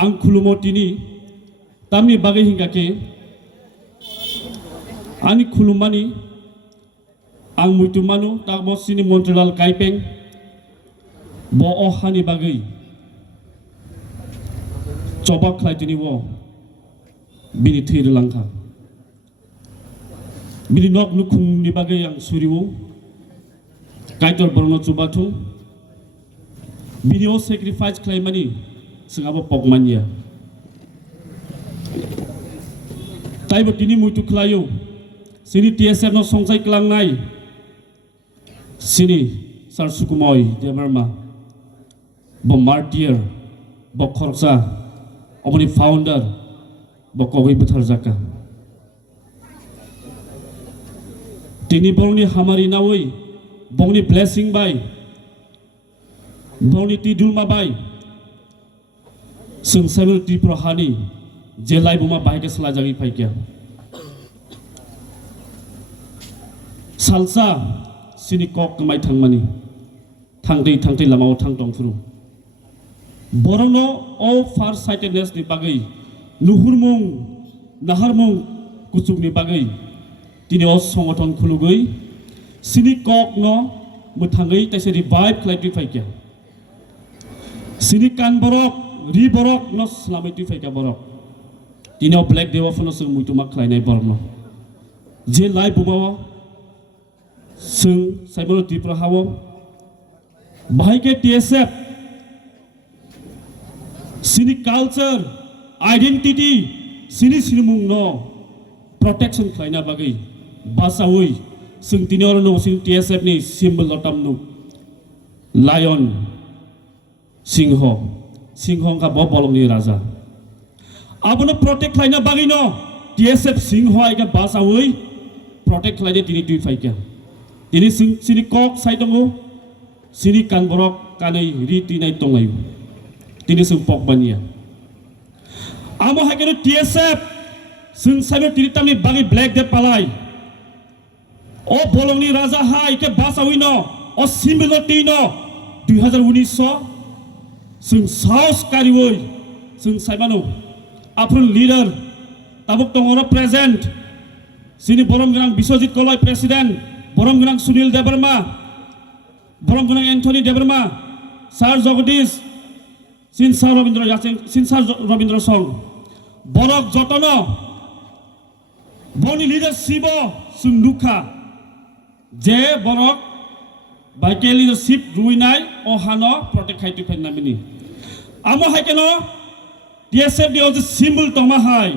ang khulumotini tamni bagai hingga ke ani khulumani ang muitumanu takbo sini Montreal kaipeng bo ohani bagai Choba khlaitini wo bini thir langkha bini nok nukhung ni bagai yang suriwo Kotor borno chubatu bini o sacrifice khlaimani singabo pokmania taibo tini muitu khlayo sini TSF no songsai klangnai sini sar sukumoi debarma bo martyr bo khorsa oboni founder bo kogoi buthar jaka tini borni hamari nawoi bongni blessing bai bongni tidulma bai sung sabul triprohani jelai buma bai ke selajagi paikya salsa sini kok kemai thangmani thangtei lamao thangtong furu borongno all far sightedness ni bagai nuhurmung naharmung kuchuk ni bagai tini o songoton khulugoi sini kok no muthangai taise revive khlaiti faikya sini kan borok ri borok no slamiti faikya borok tini o black dewa fono sung muituma khlainai borok no je lai bumawa sung saibolo tipra hawo bahai ke TSF sini culture identity sini mung no protection khlaina bagai basawoi sung tinor no sing TSF ni symbol lotam nu lion singho ka bo bolong ni raja abono protect khlaina bagai no TSF singho ai ka basawoi protect khlaide tini tui faikya tini sini kok saitongo sini kan borok kanai riti nai tongai tini sung pok bania amo hakeno TSF sung sabe tini tamni bagi black de palai o bolongni raja hai ke basawino o simbolo tino 2019 sung saus kariwoi sung saibano aprun leader tabuk tongoro present sini borom grang Biswajit Koloi president borom grang Sunil Debarma borom grang Anthony Debarma Sar Jagdish sin Sar Robindra Yaseng sin Sar Robindra Song borok jotono boni leader Sibo sung dukha je borok baike leadership ruinai ohano protect khaiti phenamini amo haikeno TSF dio je symbol toma hai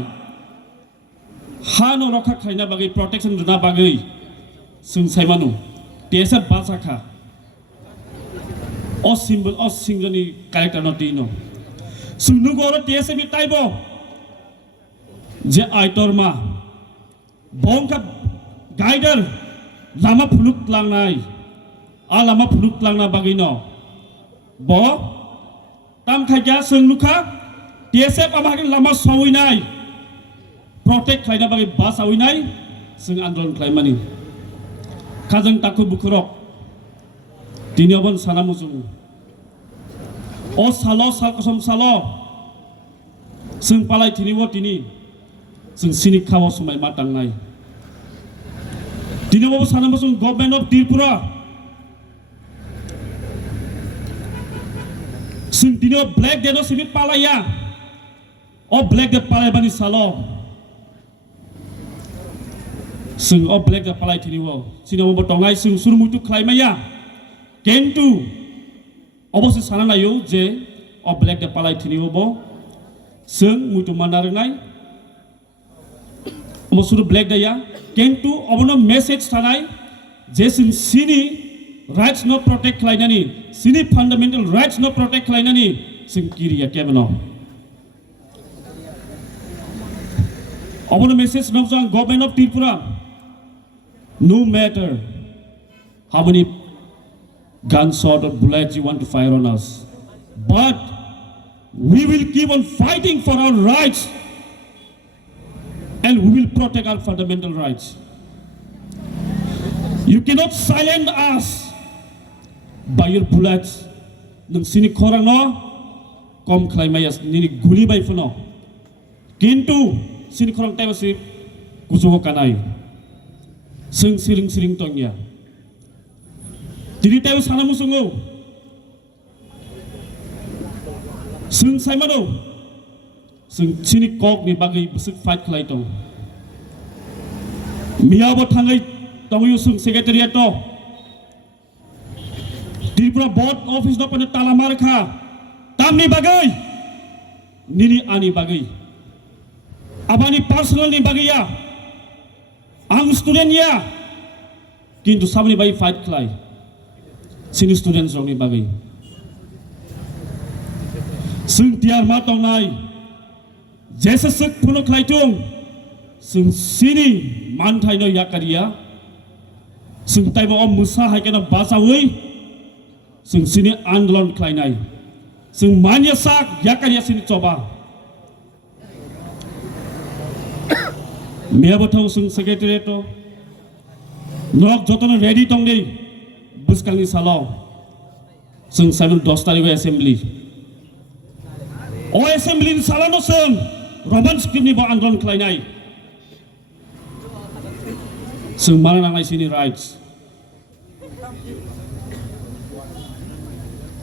hano rokha khaina bagai protection runa bagai sung saimanu TSF basakha o symbol o singjani character no tino sung nugoro TSF ni taibo je aitorma bongka guider lama phuluk langnai lama phuluk langna bagino bo tam khajya sung lukha TSF amake lama sawinai protect khlaina bagai basawinai sung andolon khlaimani khajang takhu bukhurok tini obon sanamujung o salo salkosom salo sung palai tini wo tini sung sini khawo sumai matangnai tini wo sanamujung government of Tripura sung tini o black de no sini palaya o black de palai bani salo sung o black de palai tini wo sini wo botongai sung surumutu khlaimaya kentu obose sanana yo je o black de palai tini wo bo sung mutu manarnai omo suru black de ya kentu obono message tanai je sini rights no protect khlainani sini fundamental rights no protect khlainani sing kiriya kemno obono message no jang government of Tripura no matter how many gunshot or bullets you want to fire on us but we will keep on fighting for our rights and we will protect our fundamental rights. You cannot silence us by your bullets. Nang sini korang no kom khlaimaya nini guli bai phono kintu sini khorang tai basi kusuho kanai sing siling tongya tini tai sana musungo sing saimano sing sini kok ni bagai besuk fight khlai tong miabo thangai tongyu sung secretariat to Tripura board office do pada tala markha tamni bagai nini ani bagai abani personal ni bagai ya ang student ya kintu sabni bai fight khlai sini student jong ni bagai sung tiar ma tong nai jesa suk phuno khlai tung sung sini man thai no yakaria sung tai ba om musa hai kana basawi sung sini andolon Khainai sung manya sak yakaria sini Choba mia bothong sung secretariat to nok jotono ready tong dei buskang ni Salo sung 7-10 tarikh assembly o assembly ni Salo no sung Roman script ni ba andolon Khainai sung mana nangai sini rights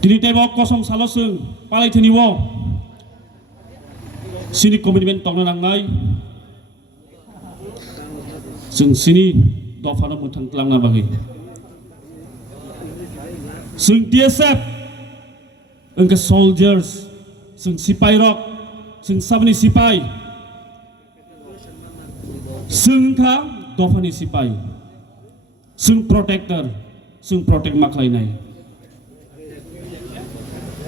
tini tebo kosong Salo sung palai thini wo sini commitment tong nangai sung sini dofano muthang tlang na bagi sung TSF engke soldiers sung sipai rok sung sabni sipai sung kha dofani sipai sung protector sung protect ma Khainai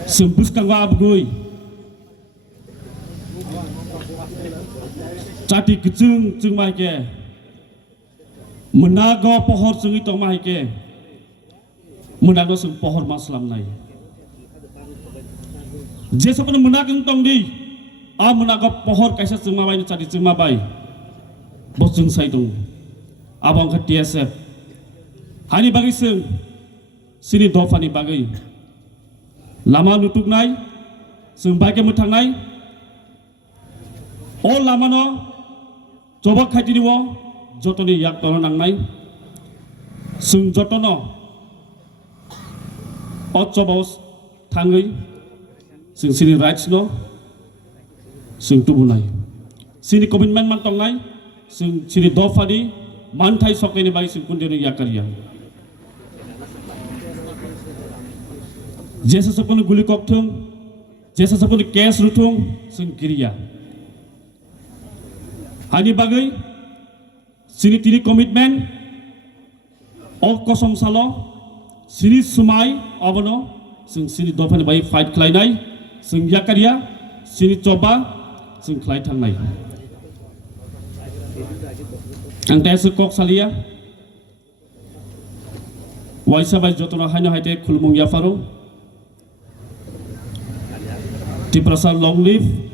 sung buskang wa abgoi chati kchung mai ke menago pohor sung itong mai ke menago sung pohor maslam nai je sapna menageng tong di a menago pohor kaisa sung ma bai chati sung ma bai bosung sai tong abang ke TSF hani bagi sung sini dofani bagai lama nutuk nai sung bai ke muthang nai o lama no Choba khaiti ni wo jotoni yak tono nang nai sung jotono o Choba thangai sung sini rights no sung tubu nai sini commitment man tong nai sung sini dofani man thai sok ni bai sung kundeni yakaria jesa sapon guli kok thung jesa sapon case ruthung sung kiriya hani bagai sini tini commitment o kosom Salo sini sumai abono sung sini dofani bai fight Khainai sung yakaria sini Choba sung khlai thangnai ang tayo kok salia waisa bai jotono haino haite khulmung ya faro ti prasar long live